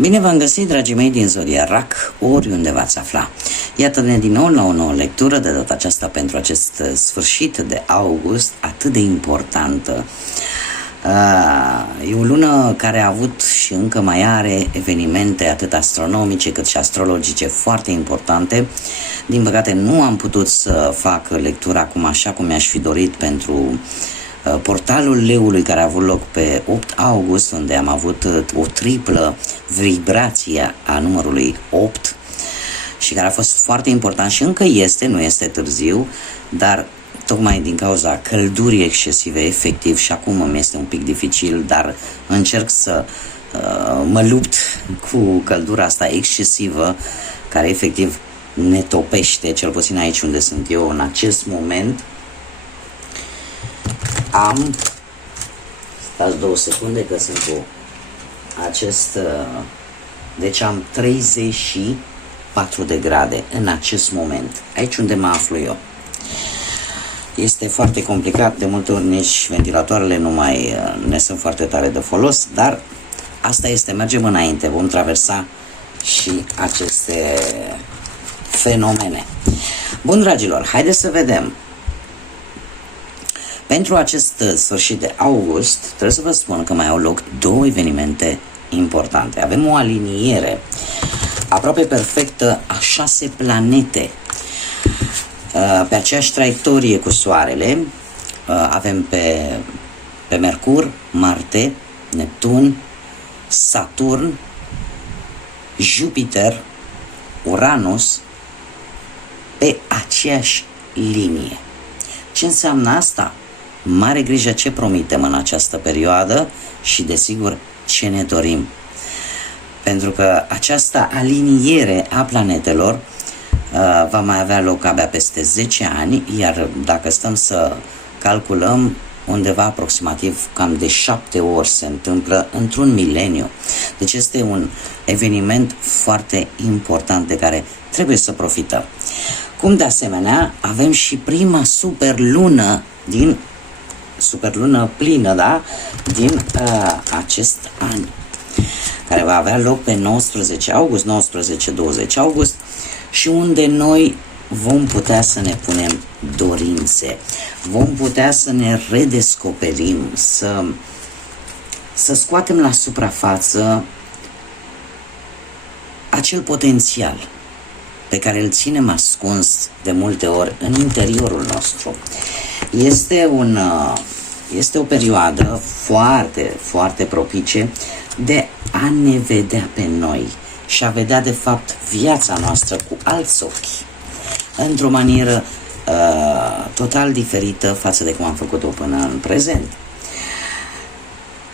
Bine v-am găsit, dragii mei din Zodia RAC, oriunde v-ați afla. Iată-ne din nou la o nouă lectură, de data aceasta pentru acest sfârșit de august, atât de importantă. E o lună care a avut și încă mai are evenimente atât astronomice cât și astrologice foarte importante. Din păcate nu am putut să fac lectura așa cum mi-aș fi dorit pentru portalul leului care a avut loc pe 8 august, unde am avut o triplă vibrație a numărului 8 și care a fost foarte important și încă este, nu este târziu, dar tocmai din cauza căldurii excesive, efectiv, și acum îmi este un pic dificil, dar încerc să mă lupt cu căldura asta excesivă, care efectiv ne topește, cel puțin aici unde sunt eu în acest moment. Stați 2 secunde că sunt cu acest, deci am 34 de grade în acest moment, aici unde mă aflu eu. Este foarte complicat, de multe ori nici ventilatoarele nu mai ne sunt foarte tare de folos, dar asta este, mergem înainte, vom traversa și aceste fenomene. Bun, dragilor, haideți să vedem. Pentru acest sfârșit de august, trebuie să vă spun că mai au loc 2 evenimente importante. Avem o aliniere aproape perfectă a 6 planete pe aceeași traiectorie cu Soarele. Avem pe Mercur, Marte, Neptun, Saturn, Jupiter, Uranus pe aceeași linie. Ce înseamnă asta? Mare grijă ce promitem în această perioadă și, desigur, ce ne dorim. Pentru că această aliniere a planetelor va mai avea loc abia peste 10 ani, iar dacă stăm să calculăm, undeva aproximativ cam de 7 ori se întâmplă într-un mileniu. Deci este un eveniment foarte important de care trebuie să profităm. Cum de asemenea avem și prima superlună plină, da? Din acest an, care va avea loc pe 19 august, 19-20 august, și unde noi vom putea să ne punem dorințe, vom putea să ne redescoperim, să scoatem la suprafață acel potențial pe care îl ținem ascuns de multe ori în interiorul nostru. Este o perioadă foarte, foarte propice de a ne vedea pe noi și a vedea de fapt viața noastră cu alți ochi, într-o manieră total diferită față de cum am făcut-o până în prezent.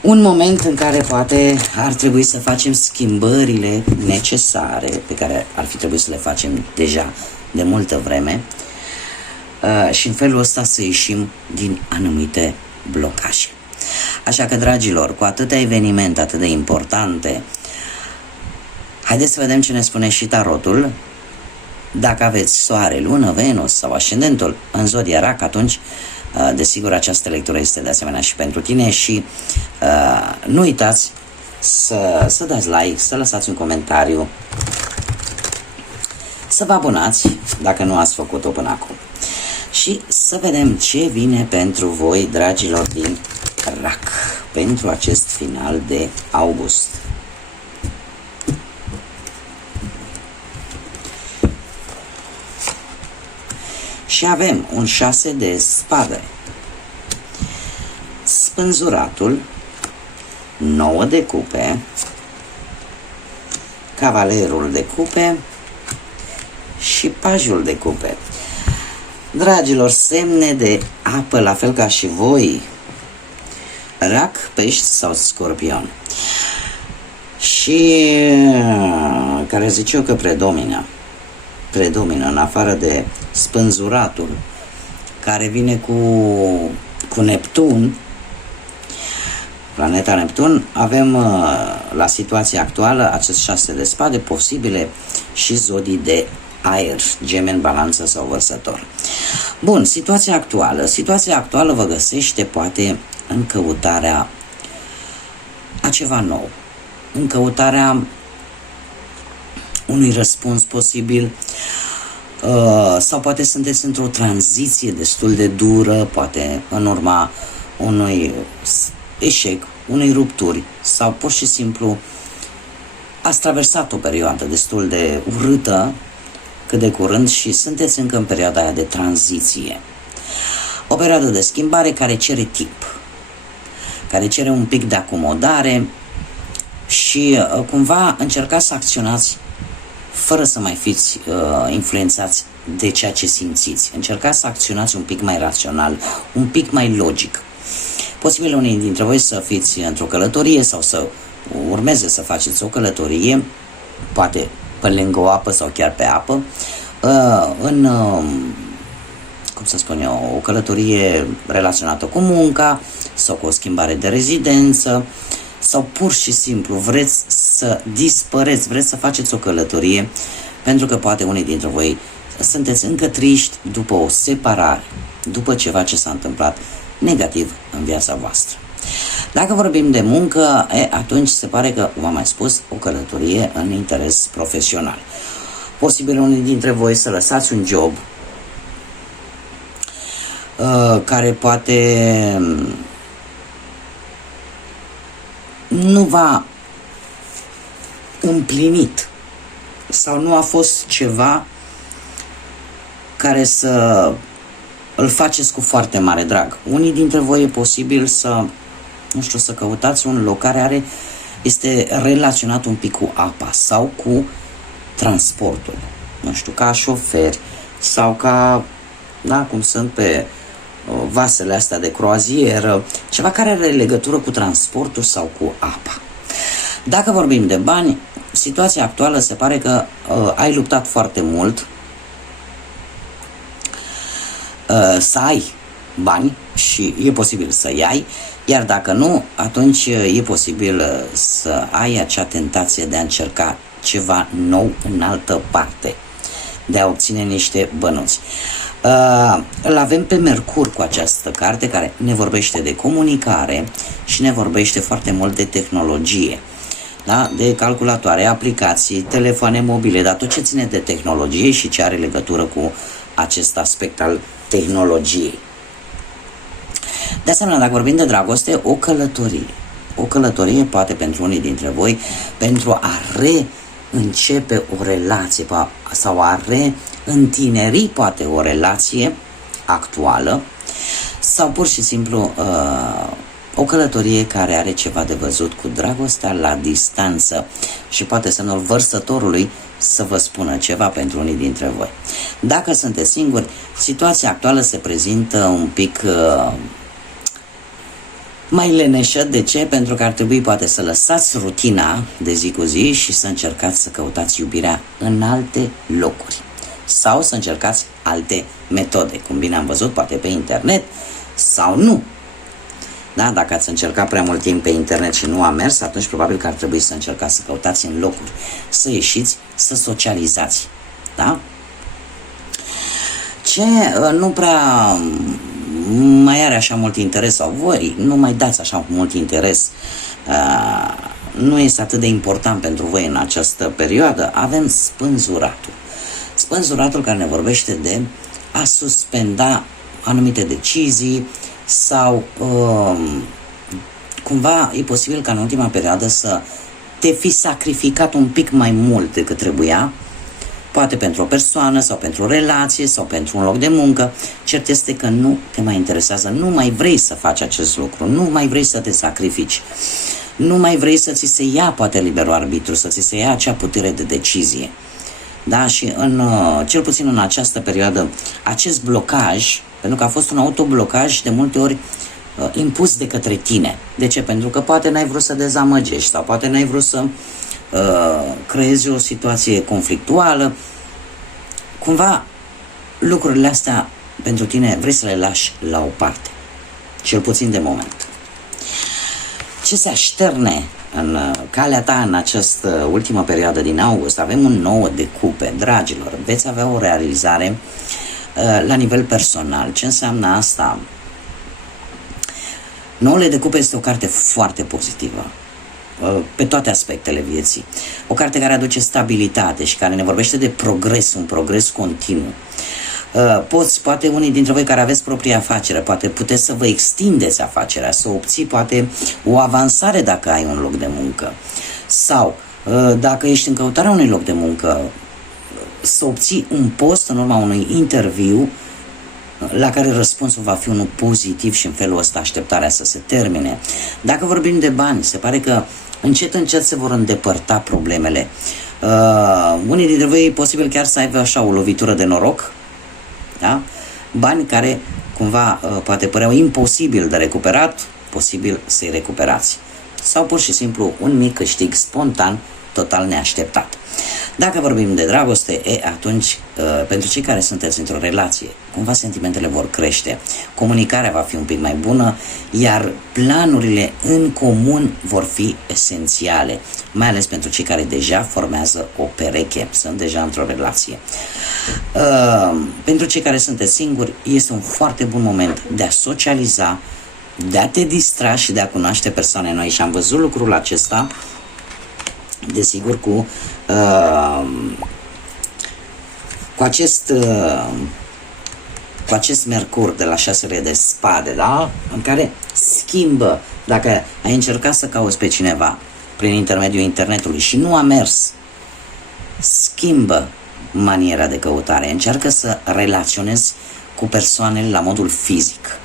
Un moment în care poate ar trebui să facem schimbările necesare, pe care ar fi trebuit să le facem deja de multă vreme, și în felul ăsta să ieșim din anumite blocaje. Așa că, dragilor, cu atâtea evenimente atât de importante, haideți să vedem ce ne spune și tarotul. Dacă aveți Soare, Lună, Venus sau Ascendentul în Zodia RAC, atunci desigur această lectură este de asemenea și pentru tine și nu uitați să dați like, să lăsați un comentariu, să vă abonați dacă nu ați făcut-o până acum și să vedem ce vine pentru voi, dragilor din RAC, pentru acest final de august. Și avem un 6 de spade, spânzuratul, 9 de cupe, cavalerul de cupe și pajul de cupe. Dragilor, semne de apă, la fel ca și voi, RAC, pești sau scorpion, și care zice eu că predomină în afară de spânzuratul care vine cu Neptun, planeta Neptun. Avem la situația actuală acest 6 de spade, posibile și zodii de aer, Gemeni, Balanță sau Vărsător. Bun, situația actuală vă găsește poate în căutarea a ceva nou, în căutarea unui răspuns posibil, sau poate sunteți într-o tranziție destul de dură, poate în urma unui eșec, unei rupturi, sau pur și simplu ați traversat o perioadă destul de urâtă cât de curând și sunteți încă în perioada aia de tranziție. O perioadă de schimbare care cere timp, care cere un pic de acomodare și cumva încercați să acționați fără să mai fiți influențați de ceea ce simțiți. Încercați să acționați un pic mai rațional, un pic mai logic. Posibil unii dintre voi să fiți într-o călătorie sau să urmeze să faceți o călătorie, poate pe lângă o apă sau chiar pe apă, cum să spun eu, o călătorie relaționată cu munca sau cu o schimbare de rezidență, sau pur și simplu vreți să dispăreți, vreți să faceți o călătorie, pentru că poate unii dintre voi sunteți încă triști după o separare, după ceva ce s-a întâmplat negativ în viața voastră. Dacă vorbim de muncă, atunci se pare că, v-am mai spus, o călătorie în interes profesional. Posibil unii dintre voi să lăsați un job care poate nu v-a împlinit sau nu a fost ceva care să îl faceți cu foarte mare drag. Unii dintre voi e posibil să, nu știu, să căutați un loc care este relaționat un pic cu apa sau cu transportul. Nu știu, ca șoferi sau ca, da, cum sunt pe vasele astea de croazieră, ceva care are legătură cu transportul sau cu apa. Dacă vorbim de bani, situația actuală se pare că ai luptat foarte mult să ai bani și e posibil să ai, iar dacă nu, atunci e posibil să ai acea tentație de a încerca ceva nou în altă parte, de a obține niște bănuți. Îl avem pe Mercur cu această carte care ne vorbește de comunicare și ne vorbește foarte mult de tehnologie, da? De calculatoare, aplicații, telefoane mobile, dar tot ce ține de tehnologie și ce are legătură cu acest aspect al tehnologiei. De asemenea, dacă vorbim de dragoste, o călătorie. O călătorie poate pentru unii dintre voi pentru a reîncepe o relație sau a reîntineri poate o relație actuală sau pur și simplu o călătorie care are ceva de văzut cu dragostea la distanță și poate semnul vărsătorului să vă spună ceva pentru unii dintre voi. Dacă sunteți singuri, situația actuală se prezintă un pic mai leneșă. De ce? Pentru că ar trebui poate să lăsați rutina de zi cu zi și să încercați să căutați iubirea în alte locuri sau să încercați alte metode, cum bine am văzut, poate pe internet sau nu. Da? Dacă ați încercat prea mult timp pe internet și nu a mers, atunci probabil că ar trebui să încercați să căutați în locuri, să ieșiți, să socializați. Da? Ce nu prea mai are așa mult interes sau voi nu mai dați așa mult interes, nu este atât de important pentru voi în această perioadă, avem spânzuratul. Spânzuratul care ne vorbește de a suspenda anumite decizii sau cumva e posibil ca în ultima perioadă să te fi sacrificat un pic mai mult decât trebuia, poate pentru o persoană sau pentru o relație sau pentru un loc de muncă. Cert este că nu te mai interesează, nu mai vrei să faci acest lucru, nu mai vrei să te sacrifici, nu mai vrei să ți se ia poate liberul arbitru, să ți se ia acea putere de decizie. Da? Și cel puțin în această perioadă, acest blocaj, pentru că a fost un autoblocaj de multe ori impus de către tine. De ce? Pentru că poate n-ai vrut să dezamăgești sau poate n-ai vrut să creezi o situație conflictuală. Cumva lucrurile astea pentru tine vrei să le lași la o parte, cel puțin de moment. Ce se așterne în calea ta în această ultimă perioadă din august? Avem un 9 de cupe, dragilor. Veți avea o realizare la nivel personal. Ce înseamnă asta? Noul de cupe este o carte foarte pozitivă. pe toate aspectele vieții. O carte care aduce stabilitate și care ne vorbește de progres, un progres continuu. Poate unii dintre voi care aveți propria afacere, poate puteți să vă extindeți afacerea, să obții poate o avansare dacă ai un loc de muncă. Sau dacă ești în căutarea unui loc de muncă, să obții un post în urma unui interviu la care răspunsul va fi unul pozitiv și în felul ăsta așteptarea să se termine. Dacă vorbim de bani, se pare că încet, încet se vor îndepărta problemele. Unii dintre voi posibil chiar să aibă așa o lovitură de noroc, da? Bani care cumva poate păreau imposibil de recuperat, posibil să-i recuperați. Sau pur și simplu un mic câștig spontan, total neașteptat. Dacă vorbim de dragoste, atunci, pentru cei care sunteți într-o relație, cumva sentimentele vor crește, comunicarea va fi un pic mai bună, iar planurile în comun vor fi esențiale, mai ales pentru cei care deja formează o pereche, sunt deja într-o relație. Pentru cei care sunteți singuri, este un foarte bun moment de a socializa, de a te distra și de a cunoaște persoane noi. Și am văzut lucrul acesta, desigur, cu acest Mercur de la 6 de spade, da? În care schimbă, dacă ai încercat să cauți pe cineva prin intermediul internetului și nu a mers, schimbă maniera de căutare, încearcă să relaționezi cu persoanele la modul fizic.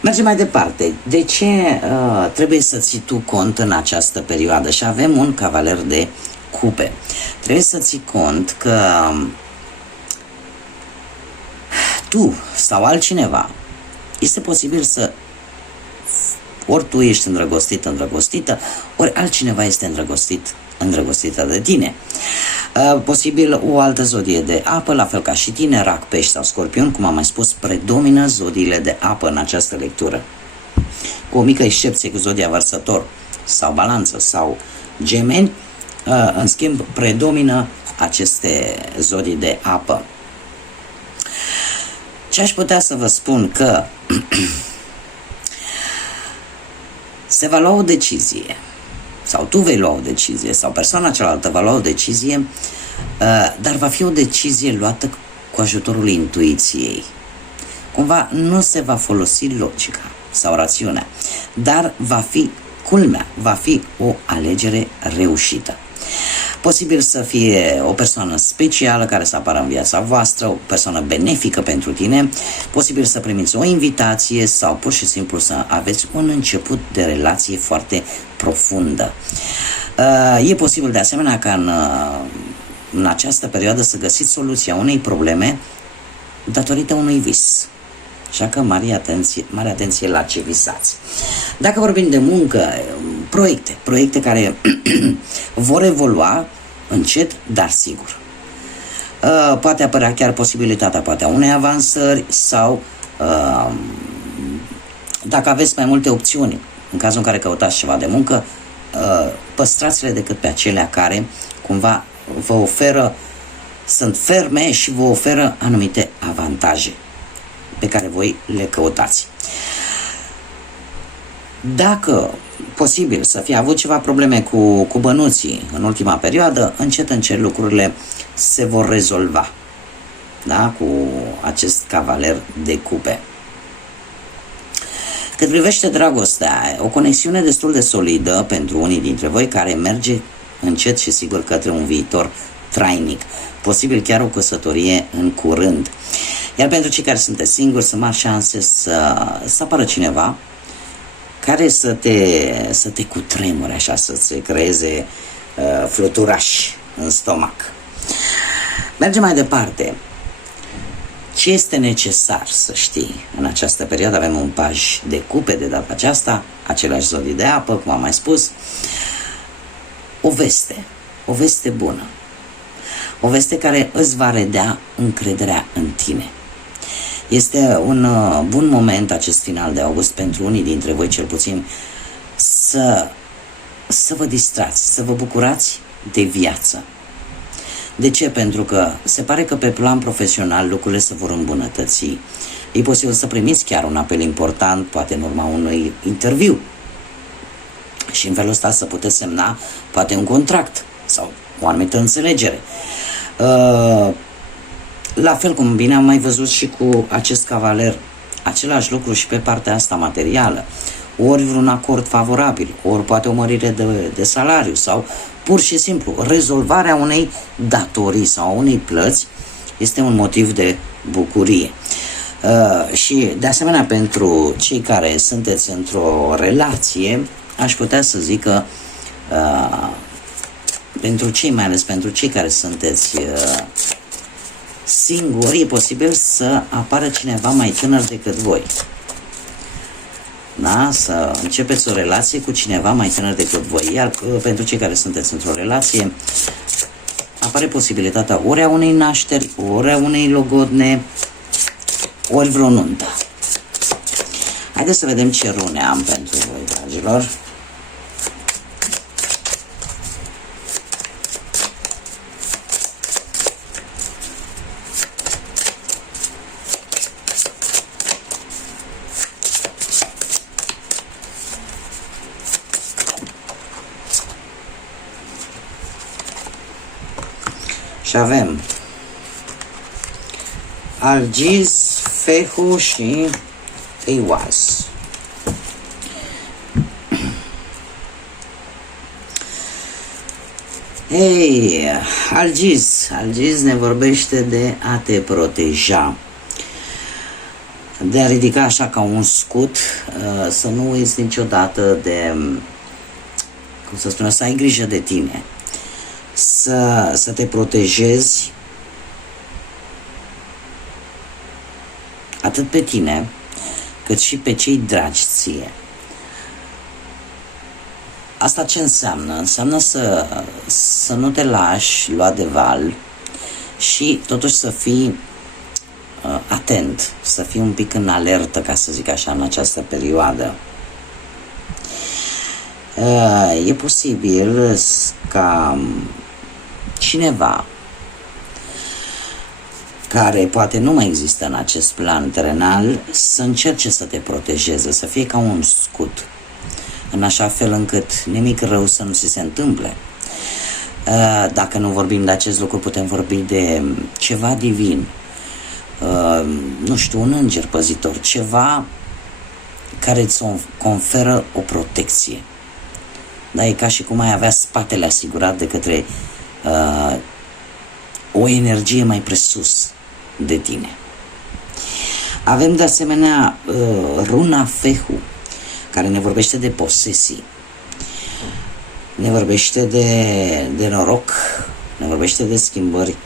Mergem mai departe. De ce trebuie să ții tu cont în această perioadă? Și avem un cavaler de cupe. Trebuie să ții cont că tu sau altcineva este posibil să ori tu ești îndrăgostit, îndrăgostită, ori altcineva este îndrăgostită de tine. Posibil o altă zodie de apă, la fel ca și tine, Rac, Pești sau Scorpion, cum am mai spus, predomină zodiile de apă în această lectură. Cu o mică excepție cu zodia Vărsător sau Balanță sau Gemeni, în schimb, predomină aceste zodii de apă. Ce aș putea să vă spun că se va lua o decizie, sau tu vei lua o decizie, sau persoana cealaltă va lua o decizie, dar va fi o decizie luată cu ajutorul intuiției. Cumva nu se va folosi logica sau rațiunea, dar va fi, culmea, va fi o alegere reușită. Posibil să fie o persoană specială care să apară în viața voastră, o persoană benefică pentru tine, posibil să primiți o invitație sau pur și simplu să aveți un început de relație foarte profundă. E posibil de asemenea ca în această perioadă să găsiți soluția unei probleme datorită unui vis. Așa că mare atenție la ce visați. Dacă vorbim de muncă, proiecte care vor evolua încet, dar sigur. Poate apărea chiar posibilitatea poate a unei avansări sau dacă aveți mai multe opțiuni, în cazul în care căutați ceva de muncă, păstrați-le decât pe acelea care cumva vă oferă, sunt ferme și vă oferă anumite avantaje pe care voi le căutați. Dacă posibil să fie avut ceva probleme cu bănuții în ultima perioadă, încet, încet lucrurile se vor rezolva, da? Cu acest cavaler de cupe. Cât privește dragostea, o conexiune destul de solidă pentru unii dintre voi care merge încet și sigur către un viitor trainic, posibil chiar o căsătorie în curând. Iar pentru cei care sunteți singuri, sunt mari șanse să apară cineva care să te cutremure așa, să-ți creeze fluturași în stomac. Mergem mai departe. Ce este necesar să știi în această perioadă? Avem un paj de cupe de data aceasta, aceleași zodii de apă, cum am mai spus. O veste bună. O veste care îți va redea încrederea în tine. Este un bun moment acest final de august pentru unii dintre voi, cel puțin, să vă distrați, să vă bucurați de viață. De ce? Pentru că se pare că pe plan profesional lucrurile se vor îmbunătăți. E posibil să primiți chiar un apel important, poate în urma unui interviu. Și în felul ăsta să puteți semna poate un contract sau o anumită înțelegere. La fel cum bine am mai văzut și cu acest cavaler, același lucru și pe partea asta materială. Ori vreun acord favorabil, ori poate o mărire de salariu sau pur și simplu rezolvarea unei datorii sau unei plăți este un motiv de bucurie. Și de asemenea pentru cei care sunteți într-o relație, aș putea să zic că pentru cei, mai ales pentru cei care sunteți singuri, e posibil să apară cineva mai tânăr decât voi. Da? Să începeți o relație cu cineva mai tânăr decât voi. Iar pentru cei care sunteți într-o relație, apare posibilitatea ori a unei nașteri, ori a unei logodne, ori vreo nuntă. Haideți să vedem ce rune am pentru voi, dragilor. Și avem Algiz, Fehu și Eiwas. Ei, Algiz ne vorbește de a te proteja, de a ridica așa ca un scut, să nu uiți niciodată de, cum să spun, să ai grijă de tine, să te protejezi atât pe tine, cât și pe cei dragi ție. Asta ce înseamnă? Înseamnă să nu te lași lua de val și totuși să fii atent, să fii un pic în alertă, ca să zic așa, în această perioadă. E posibil ca cineva care poate nu mai există în acest plan terenal să încerce să te protejeze, să fie ca un scut, în așa fel încât nimic rău să nu ți se întâmple. Dacă nu vorbim de acest lucru, putem vorbi de ceva divin, nu știu, un înger păzitor, ceva care îți conferă o protecție. Da, e ca și cum ai avea spatele asigurat de către o energie mai presus de tine. Avem de asemenea runa Fehu, care ne vorbește de posesii, ne vorbește de noroc, ne vorbește de schimbări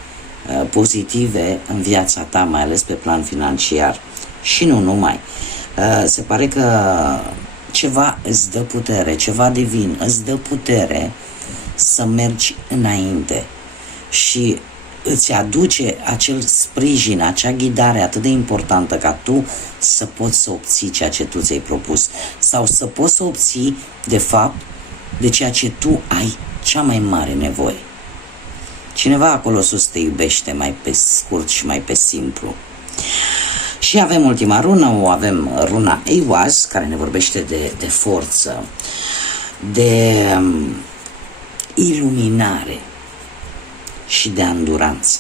pozitive în viața ta, mai ales pe plan financiar. Și nu numai. Se pare că ceva îți dă putere, ceva divin îți dă putere să mergi înainte și îți aduce acel sprijin, acea ghidare atât de importantă ca tu să poți să obții ceea ce tu ți-ai propus sau să poți să obții, de fapt, de ceea ce tu ai cea mai mare nevoie. Cineva acolo sus te iubește mai pe scurt și mai pe simplu. Și avem ultima rună, o avem runa Eiwas, care ne vorbește de forță, de iluminare și de anduranță.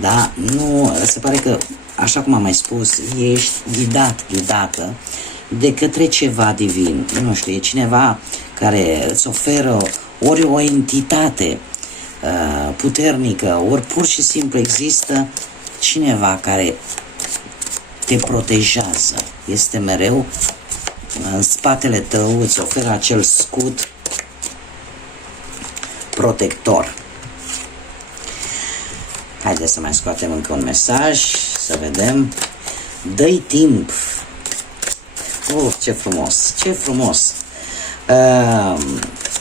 Da? Nu, se pare că, așa cum am mai spus, ești ghidată de către ceva divin. Nu știu, e cineva care îți oferă ori o entitate puternică, ori pur și simplu există cineva care te protejează. Este mereu în spatele tău, îți oferă acel scut protector. Haideți să mai scoatem încă un mesaj, să vedem. Dă-i timp. Ce frumos, ce frumos.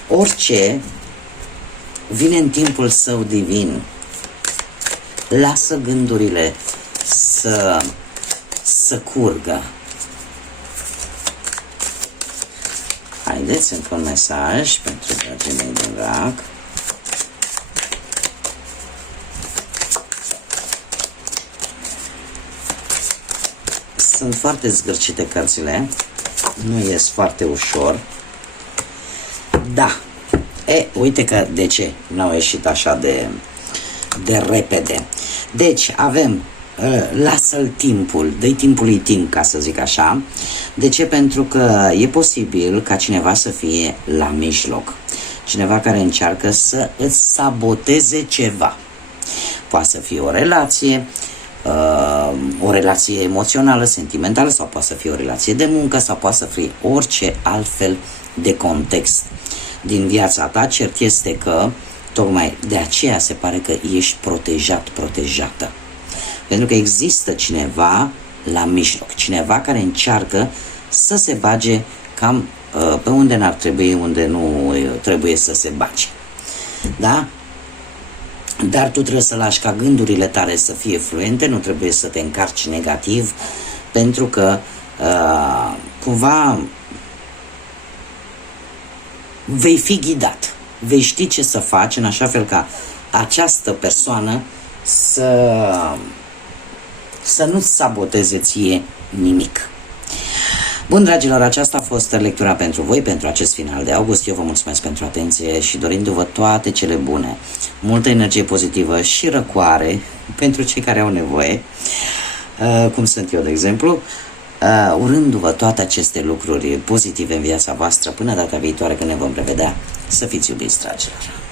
Orice vine în timpul său divin. Lasă gândurile să curgă. Haideți încă un mesaj pentru dragii mei din drag. Sunt foarte zgârcite cărțile, nu ies foarte ușor, Da. Uite că de ce n-au ieșit așa de repede. Deci avem lasă-l timpul, dă-i timpului timp, ca să zic așa. De ce? Pentru că e posibil ca cineva să fie la mijloc. Cineva care încearcă să îți saboteze ceva. Poate să fie o relație emoțională, sentimentală, sau poate să fie o relație de muncă, sau poate să fie orice altfel de context din viața ta. Cert este că tocmai de aceea se pare că ești protejat, protejată. Pentru că există cineva la mijloc, cineva care încearcă să se bage cam pe unde n-ar trebui, unde nu trebuie să se bage. Da? Dar tu trebuie să lași ca gândurile tale să fie fluente, nu trebuie să te încarci negativ, pentru că cumva vei fi ghidat, vei ști ce să faci în așa fel ca această persoană să nu-ți saboteze ție nimic. Bun, dragilor, aceasta a fost lectura pentru voi, pentru acest final de august. Eu vă mulțumesc pentru atenție și dorindu-vă toate cele bune, multă energie pozitivă și răcoare pentru cei care au nevoie, cum sunt eu, de exemplu, urându-vă toate aceste lucruri pozitive în viața voastră. Până data viitoare, când ne vom revedea, să fiți iubiți, dragilor!